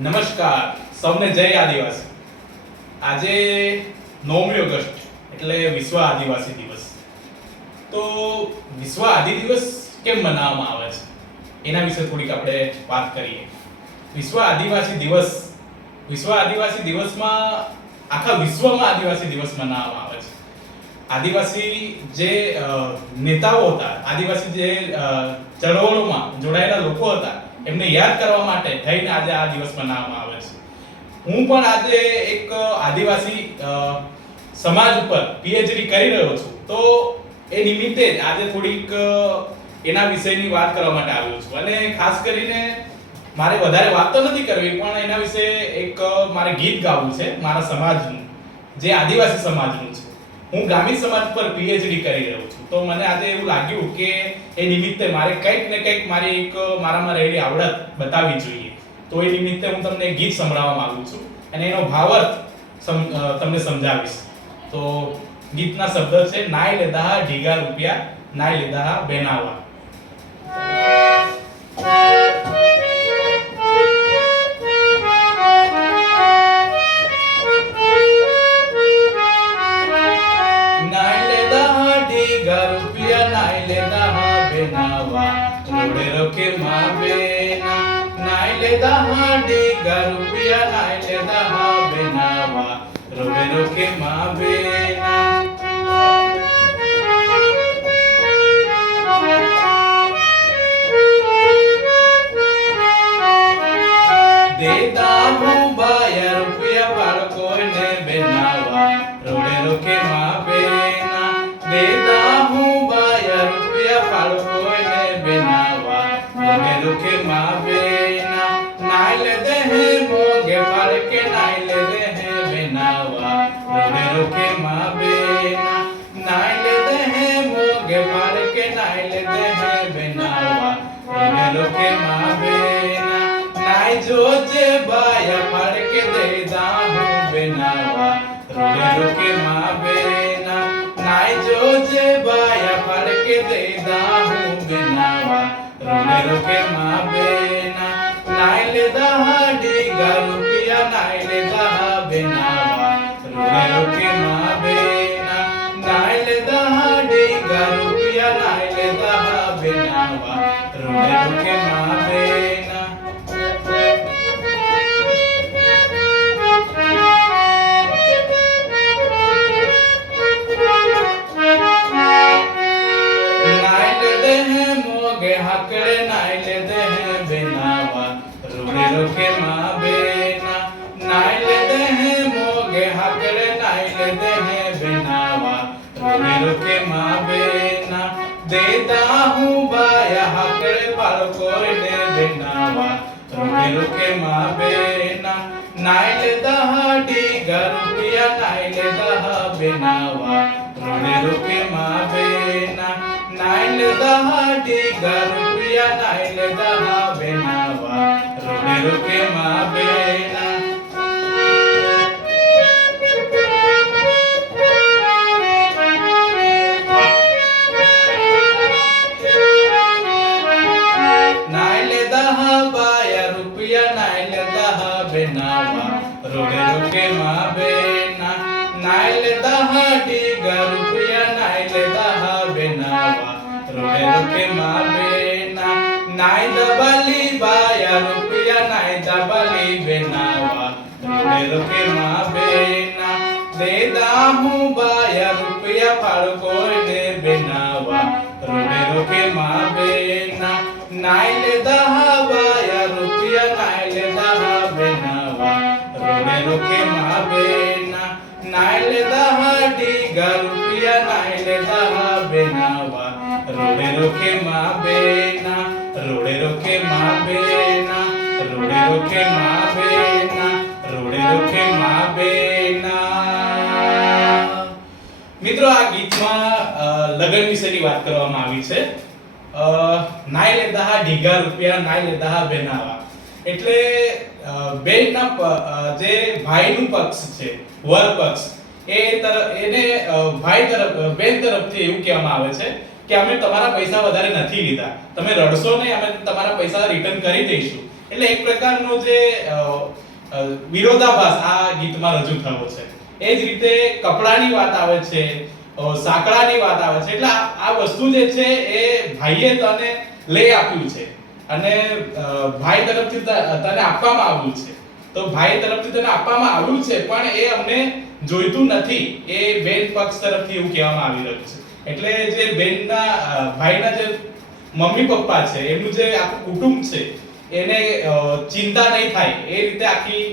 નમસ્કાર સૌને જય આદિવાસી। આજે 9મી ઓગસ્ટ એટલે વિશ્વ આદિવાસી દિવસ। તો વિશ્વ આદિ દિવસ કેમ મનાવવામાં આવે છે એના વિશે થોડીક આપણે વાત કરીએ। વિશ્વ આદિવાસી દિવસમાં આખા વિશ્વમાં આદિવાસી દિવસ મનાવવામાં આવે છે। આદિવાસી જે નેતાઓ હતા, આદિવાસી જે ચળવળોમાં જોડાયેલા લોકો હતા, એમને યાદ કરવા માટે થઈને આજે આ દિવસ મનાવવામાં આવે છે। હું પણ આજે એક આદિવાસી સમાજ ઉપર પીએચડી કરી રહ્યો છું, તો એ નિમિત્તે જ આજે થોડીક એના વિશેની વાત કરવા માટે આવ્યો છું। અને ખાસ કરીને મારે વધારે વાત તો નથી કરવી, પણ એના વિશે એક મારે ગીત ગાવું છે મારા સમાજનું, જે આદિવાસી સમાજનું છે। હું ગ્રામીણ સમાજ પર પીએચડી કરી રહ્યો છું, તો મને આજે એવું લાગ્યું કે એ નિમિત્તે મારે કંઈક ને કંઈક મારી એક મારામાં રહેલી આવડત બતાવવી જોઈએ। તો એ નિમિત્તે હું તમને એક ગીત સંભળાવવા માંગુ છું અને એનો ભાવાર્થ તમને સમજાવીશ। તો ગીતના શબ્દ છે, નાય લેદા ઢીગા રૂપિયા, નાય લેદા બેનાવા। રોડે રોકે માં બેના, નાય લેદા ઢીગા રૂપિયા, નાય લેદા બેનાવા, રોડે રોકે માં બેના। દેતા હું બાયા રૂપિયા બાળકોને બેનાવા, રોડે રોકે માં બેના, દેતા હું બાયા રૂપિયા બાળકોને બેનાવા, રોડે રોકે માં બેના। નાય લેદે હે મોગે પાડકે, નાય લેદે હે બેનાવા, રોડે રોકે માં બેના, નાય લેદે હે મોગે પાડકે, નાય લેદે હે બેનાવા, રોડે રોકે માં બેના। નાય જોજે બાયા પાડકે, દેદા હું બેનાવા, રોડે રોકે માં બેના, નાય જોજે બાયા પાડકે, દેદા હું બેનાવા, રોડે રોકે માં બેના। નાય લેદા ઢીગા રૂપિયા, નાય લેદા બેનાવા, રોડે રોકે માં બેના, નાય લેદા ઢીગા રૂપિયા, નાય લેદા બેનાવા, રોડે રોકે માં બેના। નાય લેદે હે મોગે હાકડે, નાય લેદે હે બેનાવા, રોડે રોકે માં બેના, નાય લેદે હે મોગે હાકડે, નાય લેદે હે બેનાવા, રોડે રોકે માં બેના। દેતા હું બાયા હાકડે બાળકોને બેનાવા, રોડે રોકે માં બેના, નાય લેદા ઢીગા રૂપિયા, નાય લેદા બેનાવા, રોડે રોકે માં બેના, નાય લેદા ઢીગા રૂપિયા, નાય લેદા બેનાવા, રોડે રોકે માં બેના। નાય લેદા બાયા રૂપિયા, નાય લેદા બેનાવા, રોડે રોકે માં બેના, નાય લેદા ઢીગા રૂપિયા, નાય લેદા બેનાવા, રોડે રોકે માં બેના। નાય દબાલી બાયા રૂપિયા, નાય દબાલી બેનાવા, રોડે રોકે માં બેના, દેદા હું બાયા રૂપિયા બાળકોને બેનાવા, રોડે રોકે માં બેના। નાય લેદા બાયા રૂપિયા, નાય લેદા બેનાવા, રોડે રોકે માં બેના, નાય લેદા ઢીગા રૂપિયા, નાય લેદા બેનાવા, રોડે રોકે માં બેના, રોડે રોકે માં બેના, રોડે રોકે માં બેના, રોડે રોકે માં બેના। મિત્રો, આ ગીતમાં લગન વિશેની વાત કરવામાં આવી છે। નાય લેદા ઢીગા રૂપિયા, નાય લેદા બેનાવા એટલે બેનના જે ભાઈનું પક્ષ છે, વર પક્ષ, એને ભાઈ તરફ, બેન તરફથી એવું કહેવામાં આવે છે કે અમે તમારા પૈસા વધારે નથી લીધા, તમે રડશો નહીં, અમે તમારા પૈસા રિટર્ન કરી દઈશું। એટલે એક પ્રકારનો જે વિરોધાભાસ આ ગીતમાં રજૂ થયો છે. એ જ રીતે કપડાની વાત આવે છે, સાંકળાની વાત આવે છે. એટલે આ વસ્તુ જે છે એ ભાઈએ તને લઈ આપ્યું છે અને ભાઈ તરફથી તને આપવામાં આવ્યું છે. તો ભાઈ તરફથી તને આપવામાં આવ્યું છે પણ એ અમને જોઈતું નથી, એ બેન પક્ષ તરફથી એવું કહેવામાં આવી રહ્યું છે. એટલે જે બેનના ભાઈના જે મમ્મી પપ્પા છે, એમનું જે આખું કુટુંબ છે, એને ચિંતા નહીં થાય એ રીતે આખી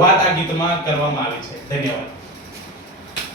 વાત આ ગીતમાં કરવામાં આવી છે. ધન્યવાદ.